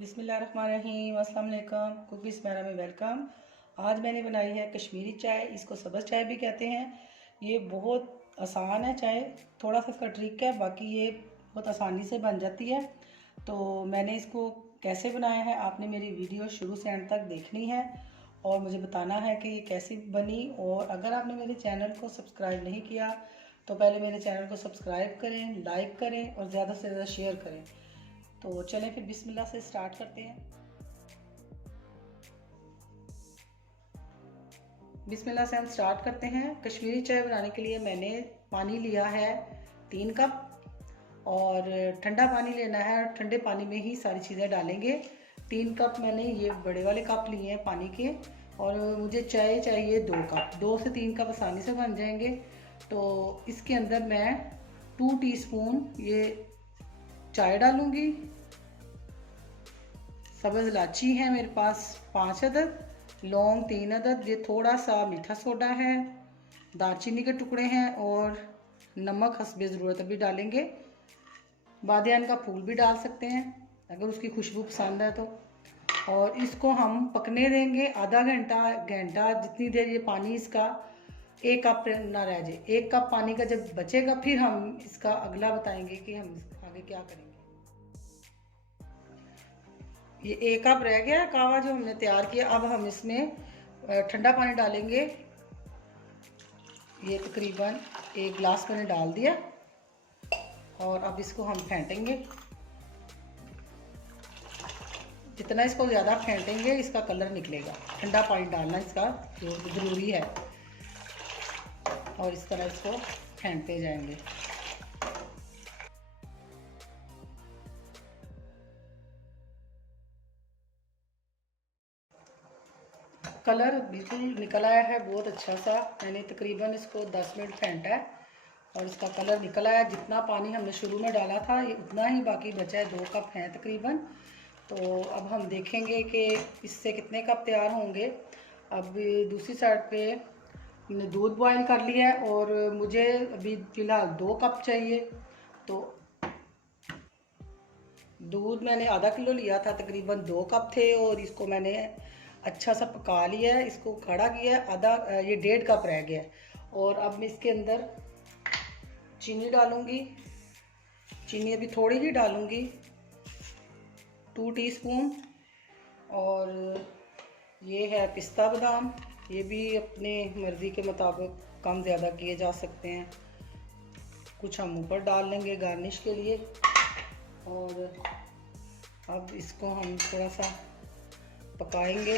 बिस्मिल्लाहिर्रहमानिर्रहीम, अस्सलाम वालेकुम। कुकीज़ मेरा में वेलकम। आज मैंने बनाई है कश्मीरी चाय, इसको सब्ज़ चाय भी कहते हैं। ये बहुत आसान है चाय, थोड़ा सा इसका ट्रिक है, बाकी ये बहुत आसानी से बन जाती है। तो मैंने इसको कैसे बनाया है, आपने मेरी वीडियो शुरू से एंड तक देखनी है और मुझे बताना है कि ये कैसी बनी। और अगर आपने मेरे चैनल को सब्सक्राइब नहीं किया तो पहले मेरे चैनल को सब्सक्राइब करें, लाइक करें और ज़्यादा से ज़्यादा शेयर करें। तो चलें फिर बिस्मिल्लाह से स्टार्ट करते हैं। बिस्मिल्लाह से हम स्टार्ट करते हैं। कश्मीरी चाय बनाने के लिए मैंने पानी लिया है 3 कप और ठंडा पानी लेना है। ठंडे पानी में ही सारी चीज़ें डालेंगे। 3 कप मैंने ये बड़े वाले कप लिए हैं पानी के, और मुझे चाय चाहिए 2 कप। 2 से 3 कप आसानी से बन जाएंगे। तो इसके अंदर मैं 2 टीस्पून ये चाय डालूँगी। सब्ज़ इलायची है मेरे पास 5 अदद, लौंग 3 अदद, ये थोड़ा सा मीठा सोडा है, दालचीनी के टुकड़े हैं और नमक हस्बे ज़रूरत अभी डालेंगे। बादियान का फूल भी डाल सकते हैं अगर उसकी खुशबू पसंद है तो। और इसको हम पकने देंगे आधा घंटा जितनी देर ये पानी इसका 1 कप ना रह जाए। 1 कप पानी का जब बचेगा फिर हम इसका अगला बताएंगे कि हम आगे क्या करेंगे। ये 1 कप रह गया कावा जो हमने तैयार किया। अब हम इसमें ठंडा पानी डालेंगे। ये तकरीबन 1 गिलास मैंने डाल दिया और अब इसको हम फेंटेंगे। जितना इसको ज़्यादा फेंटेंगे इसका कलर निकलेगा। ठंडा पानी डालना इसका ज़रूरी है और इस तरह इसको फेंटते जाएंगे। कलर बिल्कुल निकल आया है बहुत अच्छा सा। मैंने तकरीबन इसको 10 मिनट फेंटा है और इसका कलर निकल आया। जितना पानी हमने शुरू में डाला था ये उतना ही बाकी बचा है, 2 कप हैं तकरीबन। तो अब हम देखेंगे कि इससे कितने कप तैयार होंगे। अब दूसरी साइड पे हमने दूध बॉयल कर लिया है और मुझे अभी फ़िलहाल 2 कप चाहिए। तो दूध मैंने आधा किलो लिया था, तकरीबन 2 कप थे और इसको मैंने अच्छा सा पका लिया है, इसको खड़ा किया है। आधा ये 1.5 कप रह गया है। और अब मैं इसके अंदर चीनी डालूँगी। चीनी अभी थोड़ी ही डालूँगी, 2 टीस्पून। और ये है पिस्ता बादाम, ये भी अपने मर्ज़ी के मुताबिक कम ज़्यादा किए जा सकते हैं। कुछ हम ऊपर डाल लेंगे गार्निश के लिए। और अब इसको हम थोड़ा सा पकाएंगे।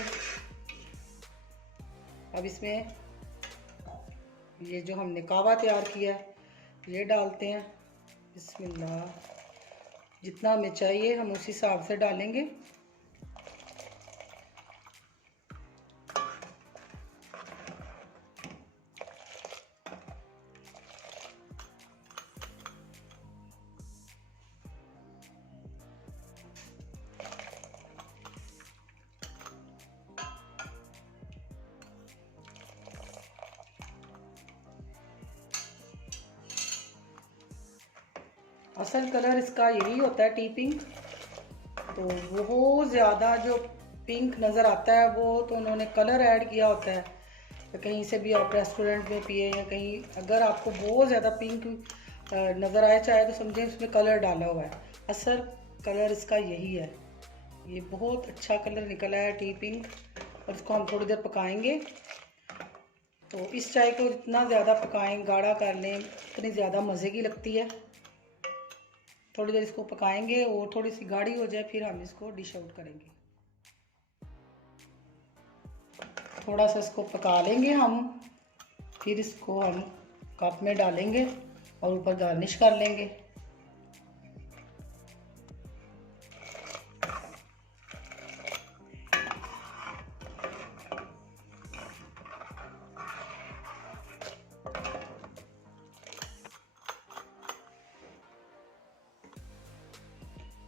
अब इसमें ये जो हमने कावा तैयार किया है ये डालते हैं। बिस्मिल्लाह। जितना हमें चाहिए हम उस हिसाब से डालेंगे। असल कलर इसका यही होता है टी पिंक। तो बहुत ज़्यादा जो पिंक नज़र आता है वो तो उन्होंने कलर ऐड किया होता है। तो कहीं से भी आप रेस्टोरेंट में पिए या कहीं, अगर आपको बहुत ज़्यादा पिंक नज़र आए चाहे तो समझें उसमें कलर डाला हुआ है। असल कलर इसका यही है। ये बहुत अच्छा कलर निकला है टी पिंक। और इसको हम थोड़ी देर पकाएंगे। तो इस चाय को जितना ज़्यादा पकाएं, गाढ़ा कर लें, उतनी ज़्यादा मज़े की लगती है। थोड़ी देर इसको पकाएंगे और थोड़ी सी गाढ़ी हो जाए फिर हम इसको डिश आउट करेंगे। थोड़ा सा इसको पका लेंगे हम, फिर इसको हम कप में डालेंगे और ऊपर गार्निश कर लेंगे।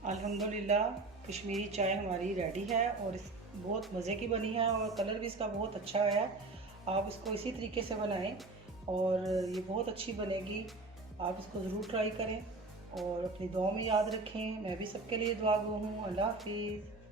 अल्हम्दुलिल्लाह कश्मीरी चाय हमारी रेडी है और इस बहुत मज़े की बनी है और कलर भी इसका बहुत अच्छा है। आप इसको इसी तरीके से बनाएं और ये बहुत अच्छी बनेगी। आप इसको ज़रूर ट्राई करें और अपनी दुआ में याद रखें। मैं भी सबके लिए दुआ गो हूँ। अल्लाह हाफिज़।